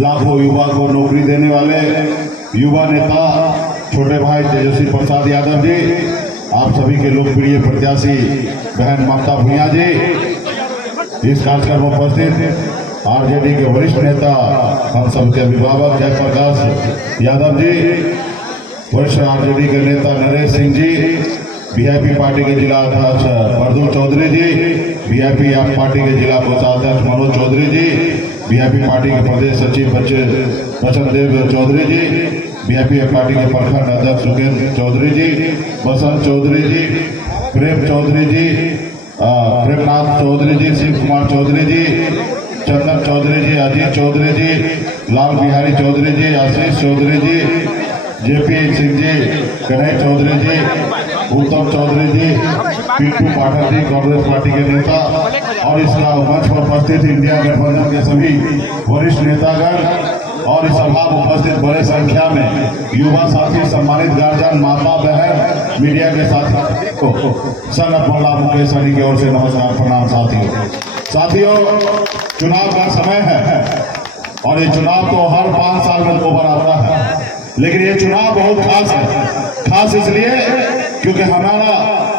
लाखों युवा को नौकरी देने वाले युवा नेता छोटे भाई तेजस्वी प्रसाद यादव जी, आप सभी के लोकप्रिय प्रत्याशी बहन ममता भूया जी, इस कार्यक्रम में उपस्थित आरजेडी के वरिष्ठ नेता हम सबके अभिभावक जयप्रकाश यादव जी, वरिष्ठ आरजेडी के नेता नरेश सिंह जी, वीआईपी पार्टी के जिला अध्यक्ष बरदुल चौधरी जी, वीआईपी पार्टी के जिला कोषाध्यक्ष मनोज चौधरी जी, वीआईपी पार्टी के प्रदेश सचिव बचनदेव चौधरी जी, वीआईपी पार्टी के प्रखंड अध्यक्ष सुकेंद्र चौधरी जी, बसंत चौधरी जी, प्रेम चौधरी जी, प्रेमनाथ चौधरी जी, शिव कुमार चौधरी जी, चंदन चौधरी जी, अजीत चौधरी जी, लाल बिहारी चौधरी जी, आशीष चौधरी जी, जेपी सिंह जी, गणेश चौधरी जी, उत्तम चौधरी जी, पिंटू पाठक जी, कांग्रेस पार्टी के नेता और इसका मंच पर उपस्थित इंडिया गठबंधन के सभी वरिष्ठ नेतागण और इस सभा में उपस्थित बड़े संख्या में युवा साथी, सम्मानित गार्जियन, माता बहन, मीडिया के साथी को सन मोहल्ला मुकेश सैनी की ओर से नमस्कार प्रणाम। साथियों, चुनाव का समय है और ये चुनाव तो हर 5 साल में 2 बार आता है, लेकिन ये चुनाव बहुत खास है। खास इसलिए क्योंकि हमारा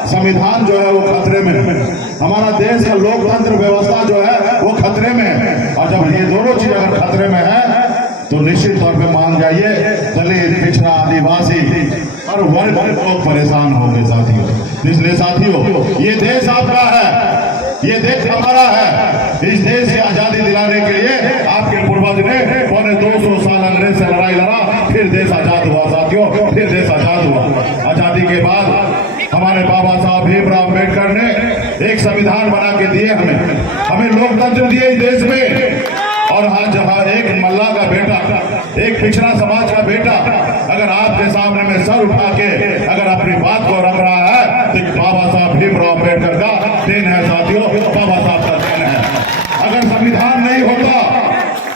संविधान जो है वो खतरे में है, हमारा देश का लोकतंत्र व्यवस्था जो है वो खतरे में है, और जब ये दोनों चीज अगर खतरे में है तो निश्चित तौर पे मान जाइए दलित, पिछड़ा, आदिवासी और वर्ग लोग परेशान होंगे साथियों। इसलिए साथियों, ये देश आपका है, ये देश हमारा है। इस देश की आजादी दिलाने के लिए आपके पूर्वज ने 250 साल अंग्रेज से लड़ाई लड़ा, फिर देश आजाद हुआ साथियों, फिर देश आजाद हुआ। आजादी के बाद हमारे बाबा साहब भीमराव अम्बेडकर ने एक संविधान बना के दिए, हमें लोकतंत्र दिए इस देश में। और आज जहाँ एक मल्ला का बेटा, एक पिछड़ा समाज का बेटा अगर आपके सामने में सर उठा के अगर अपनी बात को रख रहा है तो बाबा साहब भीमराव अम्बेडकर का देन है साथियों, बाबा साहब का देन है। अगर संविधान नहीं होता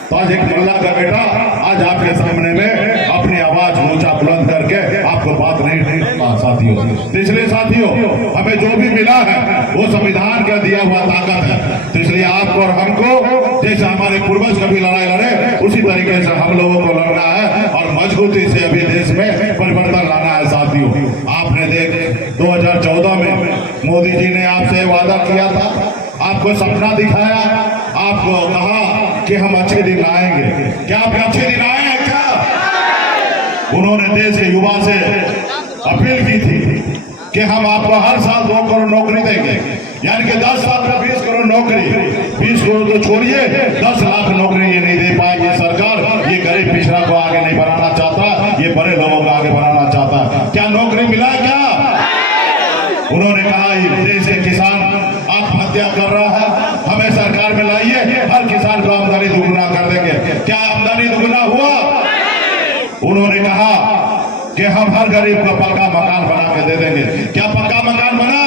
तो आज एक मल्ला का बेटा आज आपके सामने में अपनी आवाज ऊंचा बुलंद करके आपको बात नहीं साथियों। तो इसलिए साथियों, हमें जो भी मिला है वो संविधान का दिया हुआ ताकत है। तो इसलिए आपको और हमको जैसे हमारे पूर्वज कभी लड़ाई लड़े उसी तरीके से हम लोगों को लड़ना है और मजबूती से अभी देश में परिवर्तन लाना है साथियों। आपने देख 2014 में मोदी जी ने आपसे वादा किया था, आपको सपना दिखाया, आपको कहा कि हम अच्छे दिन आएंगे। क्या आपके अच्छे दिन आए हैं क्या? उन्होंने देश के युवा से अपील की थी कि हम आपको हर साल 2 करोड़ नौकरी देंगे, यानी कि 10 साल में 20 करोड़ नौकरी। 20 करोड़ तो छोड़िए, 10 लाख नौकरी ये नहीं दे पाएगी सरकार। ये गरीब पिछड़ा को आगे नहीं बढ़ाना चाहता, ये बड़े लोगों को आगे बढ़ाना चाहता। क्या नौकरी मिला क्या? उन्होंने कहा देश के किसान आत्महत्या कर रहा है, हमें सरकार में लाइए, हर किसान को आमदनी दुगुना कर देंगे। क्या आमदनी दुगुना हुआ? उन्होंने कहा कि हम हर गरीब को पक्का मकान बना के दे देंगे। क्या पक्का मकान बना?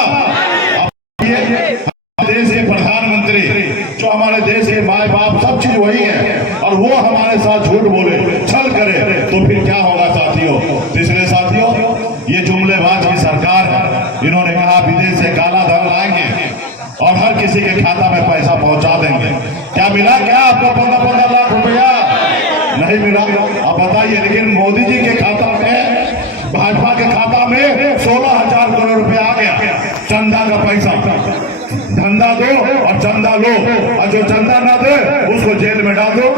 देश के प्रधानमंत्री जो हमारे देश के माए बाप सब चीज वही है, और वो हमारे साथ झूठ बोले, छल करे तो फिर क्या होगा साथियों। इसलिए साथियों, ये जुमलेबाज की सरकार है। इन्होंने कहा विदेश से काला धन लाएंगे और हर किसी के खाता में पैसा पहुंचा देंगे। क्या मिला क्या आपको? 15-15 लाख रुपया नहीं मिला। अब बताइए, लेकिन मोदी जी के खाता में, भाजपा के खाता में 16,000 करोड़ रुपया आ गया चंदा का पैसा। धंधा दो और चंदा लो, और जो चंदा ना दे उसको जेल में डाल दो।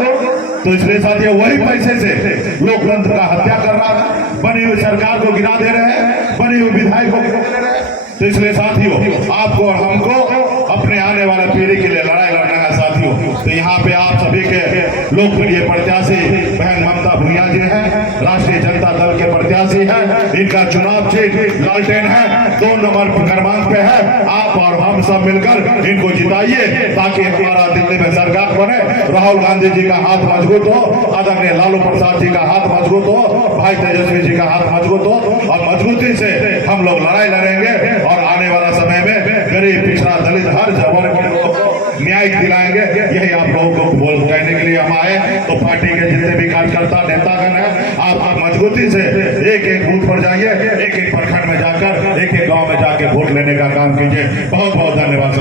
तो इसलिए साथियों, वही पैसे से लोकतंत्र का हत्या कर रहा है, बनी हुई सरकार को गिरा दे रहे हैं, बनी हुई विधायक को गिरा दे रहे हैं। तो इसलिए साथियों, आपको और हमको अपने आने वाले पीढ़ी के लिए लड़ाई लड़ना है साथियों। तो यहाँ पे आप सभी के लोकप्रिय प्रत्याशी बहन ममता भूया जी हैं, राष्ट्रीय जनता दल के प्रत्याशी हैं। इनका चुनाव चिन्ह लालटेन है, 2 नंबर क्रमांक पे है। आप और हम सब मिलकर इनको जिताइए ताकि हमारा दिल्ली में सरकार बने, राहुल गांधी जी का हाथ मजबूत हो, आदरणीय लालू प्रसाद जी का हाथ मजबूत हो, भाई तेजस्वी जी का हाथ मजबूत हो, और मजबूती से हम लोग लड़ाई लड़ेंगे और आने वाला समय में गरीब, पिछड़ा, दलित हर वर्ग के लोगों को न्याय दिलाएंगे। यही आप लोगों को बोल कहने के लिए हम आए। तो पार्टी के जितने भी कार्यकर्ता नेतागण हैं, आप मजबूती से एक बूथ पर जाइए, एक प्रखंड में जाकर, एक गांव में जाके वोट लेने का काम कीजिए। बहुत बहुत धन्यवाद।